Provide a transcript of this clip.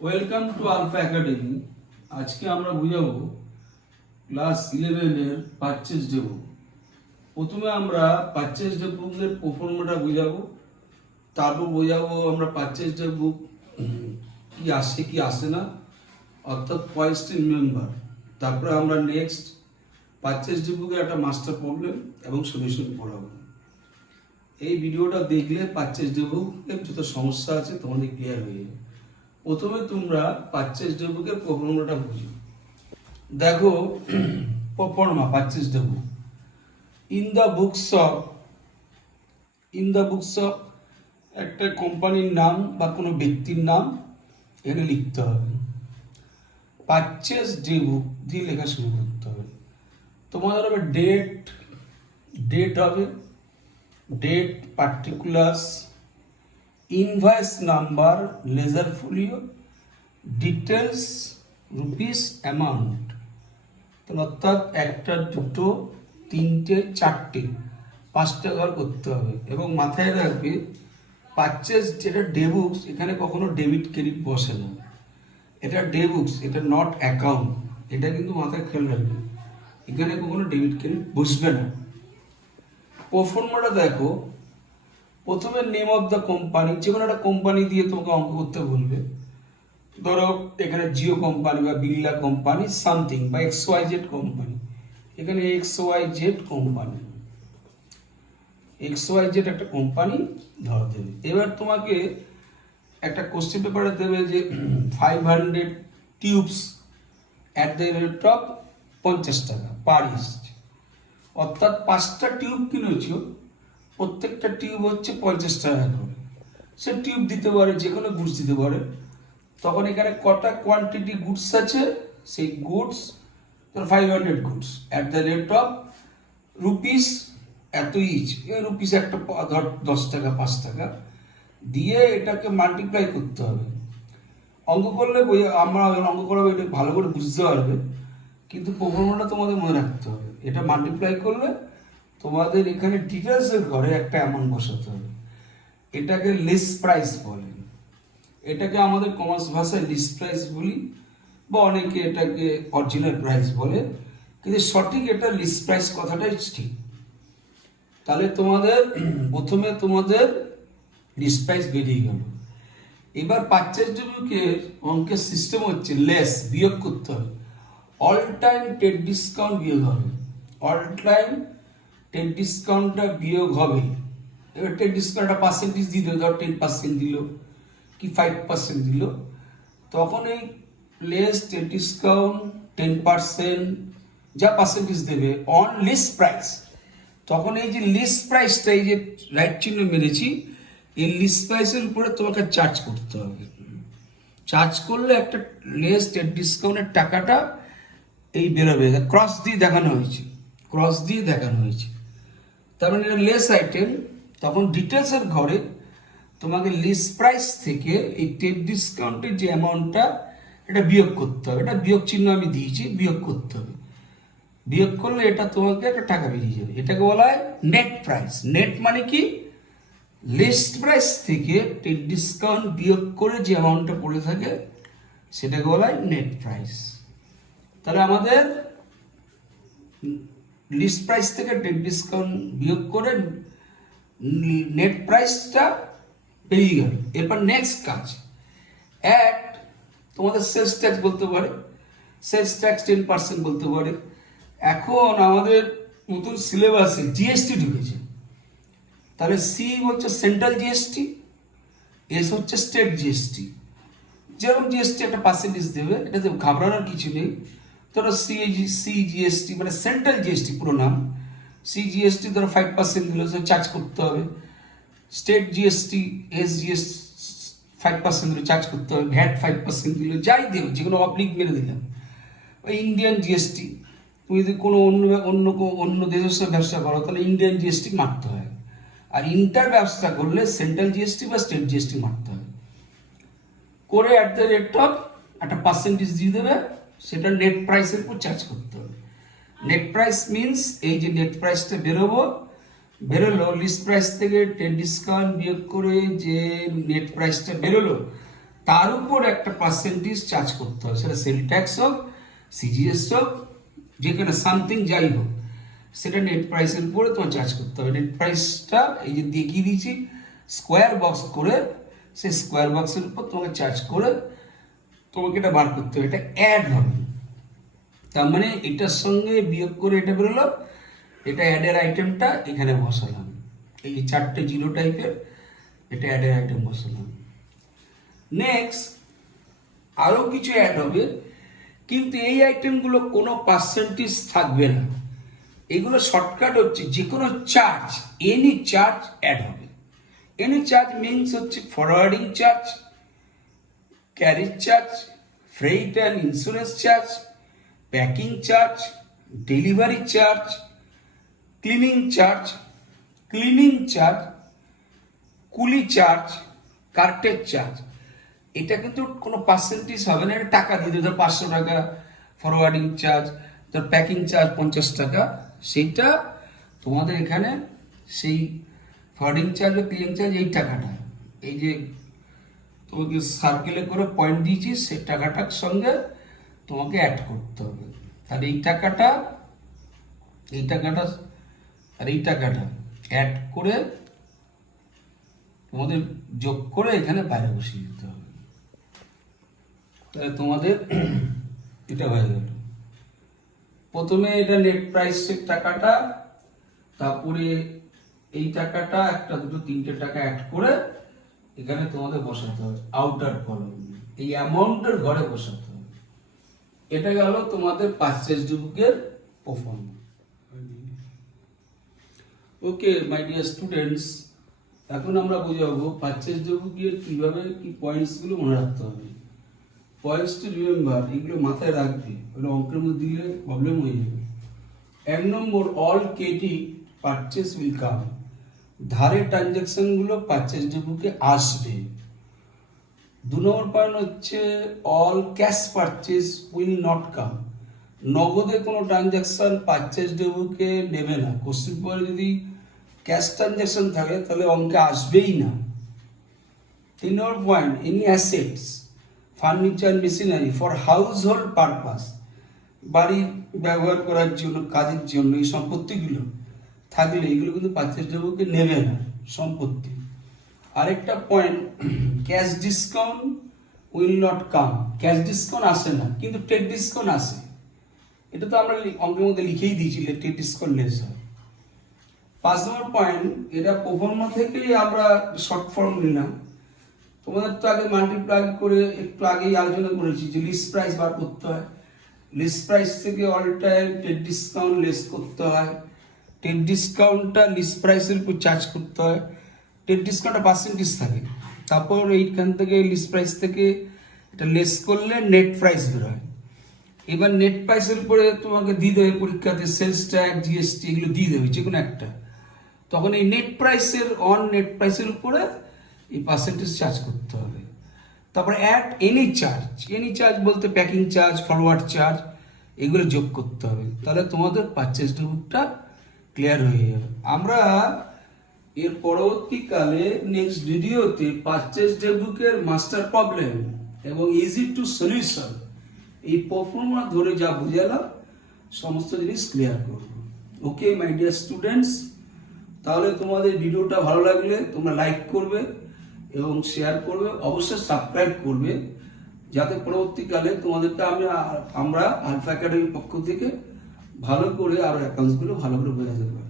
Welcome to alpha academy. আজকে আমরা বুঝাবো ক্লাস 11 এর পারচেজ ডে বুক। প্রথমে আমরা পারচেজ ডে বুকের প্রফর্মাটা বুঝাবো, তারপর বোঝাবো আমরা পারচেজ ডে বুক কি আসে কি আসে না, অর্থাৎ পয়েন্টস টু রিমেম্বার। তারপরে আমরা নেক্সট পারচেজ ডে বুকের একটা মাস্টার প্রবলেম এবং সলিউশন পড়াবো। এই ভিডিওটা দেখলে পারচেজ ডে বুকের যত সমস্যা আছে তোমাদের ক্লিয়ার হয়ে যাবে। প্রথমে তোমরা পারচেজ ডে বুকের প্রফর্মাটা বুঝো। দেখো pro forma purchase day book. In the books of একটা কোম্পানির নাম বা কোনো ব্যক্তির নাম এখানে লিখতে হবে। পারচেজ ডে বুক দিয়ে লেখা শুরু করতে হবে। তোমাদের হবে ডেট হবে, date, particulars, invoice number, ledger folio, details, rupees, amount. অর্থাৎ একটা, দুটো, তিনটে, চারটে, 5টা ঘর করতে হবে। এবং মাথায় রাখবে পারচেজ যেটা ডে বুকস, এখানে কখনো ডেবিট ক্রেডিট বসে না। এটা ডে বুকস, এটা নট অ্যাকাউন্ট। এটা কিন্তু মাথায় খেয়াল রাখবে, এখানে কখনো ডেবিট ক্রেডিট বসবে না। প্রফর্মাটা দেখো, প্রথমে নেম অফ দ্য কোম্পানি, যে কোনো একটা কোম্পানি দিয়ে তোমাকে অঙ্ক করতে বলবে। ধরো এখানে জিও কোম্পানি বা বিড়লা কোম্পানি সামথিং বা XYZ কোম্পানি। এখানে XYZ কোম্পানি, XYZ একটা কোম্পানি ধরো দেবে। এবার তোমাকে একটা কোশ্চেন পেপারে দেবে যে 500 tubes at the rate of 50 টাকা পার ইচ। অর্থাৎ 5টা টিউব কিনেছো, প্রত্যেকটা টিউব হচ্ছে 50 টাকা করে। সে টিউব দিতে পারে, যে কোনো গুডস দিতে পারে। তখন এখানে কটা কোয়ান্টিটি গুডস আছে, সেই গুডস তোর 500 goods at the rate of rupees এত ইচ। রুপিস একটা ধর 10 টাকা 5 টাকা দিয়ে এটাকে মাল্টিপ্লাই করতে হবে। অঙ্ক করলে আমরা অঙ্ক করাবো, এটা ভালো করে বুঝতে পারবে, কিন্তু প্রবলেমটা তোমাদের মনে রাখতে হবে। এটা মাল্টিপ্লাই করলে তোমাদের এখানে ডিটেলসের ঘরে একটা অ্যামাউন্ট বসাতে হবে। এটাকে লিস্ট প্রাইস বলে। এটাকে আমাদের কমার্স ভাষায় লিস্ট প্রাইস বলি, বা অনেকে এটাকে অরিজিনাল প্রাইস বলে, কিন্তু সঠিক এটা লিস্ট প্রাইস কথাটাই ঠিক। তাহলে প্রথমে তোমাদের লিস্ট প্রাইস বেরিয়ে গেল। এবার পারচেজ ডে বুকের অঙ্কের সিস্টেম হচ্ছে লেস, বিয়োগ করতে হবে। অল টাইম ট্রেড ডিসকাউন্ট বিয়োগ হবে, অল টাইম ট্রেড ডিসকাউন্টটা বিয়োগ হবে। এবার ট্রেড ডিসকাউন্ট একটা পার্সেন্টেজ দিয়ে দেবে, ধর 10% দিল কি 5% দিল, তখন এই লেস ট্রেড ডিসকাউন্ট 10% যা পার্সেন্টেজ দেবে অন লিস্ট প্রাইস। তখন এই যে লিস্ট প্রাইসটা, এই যে রাইট চিহ্ন মেরেছি, এই লিস্ট প্রাইসের উপরে তোমাকে চার্জ করতে হবে। চার্জ করলে একটা লেস ট্রেড ডিসকাউন্টের টাকাটা এই বেরোবে। ক্রস দিয়ে দেখানো হয়েছে, ক্রস দিয়ে দেখানো হয়েছে। তার মানে এটা লেস আইটেম। তখন ডিটেলসের ঘরে তোমাকে লিস্ট প্রাইস থেকে এই ট্রেড ডিসকাউন্টের যে অ্যামাউন্টটা, এটা বিয়োগ করতে হবে। এটা বিয়োগ চিহ্ন আমি দিয়েছি, বিয়োগ করতে হবে। বিয়োগ করলে এটা তোমাকে একটা টাকা বেরিয়ে যাবে। এটাকে বলা হয় নেট প্রাইস। নেট মানে কি, লিস্ট প্রাইস থেকে ট্রেড ডিসকাউন্ট বিয়োগ করে যে অ্যামাউন্টটা পড়ে থাকে সেটাকে বলা হয় নেট প্রাইস। তাহলে আমাদের লিস্ট প্রাইস থেকে ট্রেড ডিসকাউন্ট বিয়োগ করে নেট প্রাইসটা বেরিয়ে গেল। এরপর নেক্সট কাজ, অ্যাড তোমাদের সেলস ট্যাক্স বলতে পারে, সেলস ট্যাক্স 10% বলতে পারে। এখন আমাদের নতুন সিলেবাসে জিএসটি ঢুকেছে। তাহলে সি হচ্ছে সেন্ট্রাল জিএসটি, এস হচ্ছে স্টেট জিএসটি। যেরকম জিএসটি একটা পার্সেন্টেজ দেবে, এটাতে ঘাবড়ানোর কিছু নেই। ধরো সি জিএসটি মানে সেন্ট্রাল জিএসটি পুরো নাম। সি জিএসটি ধরো 5% দিল, সে চার্জ করতে হবে। স্টেট জিএসটি, এস জিএসটি 5% দিল, চার্জ করতে হবে। ভ্যাট 5% দিল, যাই দেবে, যে কোনো অবলিক মেরে দিলাম। ওই ইন্ডিয়ান জিএসটি, তুমি যদি কোনো অন্য দেশের সাথে ব্যবসা করো তাহলে ইন্ডিয়ান জিএসটি মারতে হয়। আর ইন্টার ব্যবসা করলে সেন্ট্রাল জিএসটি বা স্টেট জিএসটি মারতে হয়। করে অ্যাট দ্য রেট অফ একটা পার্সেন্টেজ দিয়ে দেবে, সেটা নেট প্রাইসের উপর চার্জ করতে হবে। নেট প্রাইস মিনস এই যে নেট প্রাইসটা বেরোলো লিস্ট প্রাইস থেকে ট্রেড ডিসকাউন্ট বিয়োগ করে যে নেট প্রাইসটা বেরোলো, তার উপর একটা পার্সেন্টেজ চার্জ করতে হবে, সেটা সেল ট্যাক্স হোক, সিজিএস হোক, যেখানে সামথিং যাই হোক, সেটা নেট প্রাইসের উপরে তোমার চার্জ করতে হবে। নেট প্রাইসটা এই যে দেখিয়ে দিয়েছি স্কোয়ার বক্স করে, সেই স্কোয়ার বক্সের উপর তোমাকে চার্জ করে তোমাকে এটা বার করতে হবে, এটা অ্যাড হবে। তার মানে এটার সঙ্গে বিয়োগ করে এটা বেরোলো, এটা অ্যাডের আইটেমটা এখানে বসালাম, এই 4টে জিরো টাইপের, এটা অ্যাডের আইটেম বসালাম। নেক্সট আরও কিছু অ্যাড হবে, কিন্তু এই আইটেমগুলো কোনো পার্সেন্টেজ থাকবে না। এগুলো শর্টকাট হচ্ছে যে কোনো চার্জ, এনি চার্জ অ্যাড হবে। এনি চার্জ মিনস হচ্ছে forwarding charge, carriage charge, freight and insurance charge, packing charge, delivery charge, cleaning charge, coolie charge, cartage charge. এটা কিন্তু কোনো পার্সেন্টেজ হবে না, এটা টাকা দিয়ে দেবে, 500 টাকা ফরওয়ার্ডিং চার্জ, ধর প্যাকিং চার্জ 50 টাকা, সেইটা তোমাদের এখানে সেই ফরওয়ার্ডিং চার্জ বা ক্লিনিং চার্জ এই টাকাটা, এই যে তোমাকে সার্কেলে করে পয়েন্ট দিয়েছি, সেই টাকাটার সঙ্গে তোমাকে অ্যাড করতে হবে। তাহলে এই টাকাটা আর এই টাকাটা অ্যাড করে তোমাদের যোগ করে এখানে বাইরে বসিয়ে দিতে হবে। তাহলে তোমাদের এটা হয়ে গেল। প্রথমে এটা নেট প্রাইসের টাকাটা, তারপরে এই টাকাটা, একটা দুটো তিনটে টাকা অ্যাড করে এখানে তোমাদের বসাতে হবে আউটার কলম, এই অ্যামাউন্টের ঘরে বসাতে হবে। এটা গেল তোমাদের পারচেজ বুকের performance. Okay my dear students, এখন আমরা বোঝাবো পারচেজ বুকের কিভাবে কি পয়েন্টসগুলো মনে রাখতে হবে। পয়েন্টস টু রিমেম্বার, এগুলো মাথায় রাখবে, ওগুলো অঙ্কের মধ্যে দিলে প্রবলেম হয়ে যাবে। 1 নম্বর, all credit purchase will come, ধারে ট্রানজ্যাকশনগুলো পারচেজ বুকে আসবে। 2 নম্বর পয়েন্ট হচ্ছে all cash purchase will not come, নগদে কোনো ট্রানজ্যাকশন পারচেজ বুকে নেবে না। কোশ্চেন পরে যদি ক্যাশ ট্রানজ্যাকশন থাকে তাহলে অঙ্কে আসবেই না। 3 নম্বর point, any assets, furniture, machinery for household purpose, বাড়ির ব্যবহার করার জন্য, কাজের জন্য এই সম্পত্তিগুলো থাকলে এগুলো কিন্তু পারচেজ বুকে নেবে না সম্পত্তি। আরেকটা point, cash discount will not come, cash discount আসে না কিন্তু ট্রেড ডিসকাউন্ট আসে। এটা তো আমরা অঙ্কের মধ্যে লিখেই দিয়েছি, ট্রেড ডিসকাউন্ট লেস হয়। 5 নম্বর পয়েন্ট, এটা প্রফর্মা থেকেই আমরা শর্ট ফর্ম নিলাম। তোমাদের তো আগে মাল্টিপ্লাই করে একটু আগেই আলোচনা করেছি যে লিস্ট প্রাইস বার করতে হয়, লিস্ট প্রাইস থেকে all time trade discount less করতে হয়, ট্রেড ডিসকাউন্টটা লিস্ট প্রাইসের উপর চার্জ করতে হয়, ট্রেড ডিসকাউন্টটা পার্সেন্টেজ থাকে, তারপর এইখান থেকে লিস্ট প্রাইস থেকে এটা লেস করলে নেট প্রাইস বেরোয়। এবার নেট প্রাইসের উপরে তোমাকে দিয়ে দেবে পরীক্ষাতে সেলস ট্যাক্স, জিএসটি, এগুলো দিয়ে দেবে যে কোনো একটা, তখন এই নেট প্রাইসের উপরে এই পার্সেন্টেজ চার্জ করতে হবে। তারপরে অ্যাট এনি চার্জ বলতে প্যাকিং চার্জ, ফরওয়ার্ড চার্জ, এগুলো যোগ করতে হবে। তাহলে তোমাদের পারচেজ বুকটা ক্লিয়ার হয়ে যাবে। আমরা এর পরবর্তীকালে নেক্সট ভিডিওতে পারচেজ বুকের মাস্টার প্রবলেম এবং ইজি টু সলিউশন, এই পারফর্মা ধরে যা বুঝালাম সমস্ত জিনিস ক্লিয়ার করব। ওকে মাই ডিয়ার স্টুডেন্টস, তাহলে তোমাদের ভিডিওটা ভালো লাগলে তোমরা লাইক করবে এবং শেয়ার করবে, অবশ্যই সাবস্ক্রাইব করবে, যাতে পরবর্তীকালে তোমাদেরকে আমরা আলফা একাডেমির পক্ষ থেকে ভালো করে আরো অ্যাকাউন্টসগুলো ভালো করে বোঝাতে পারি।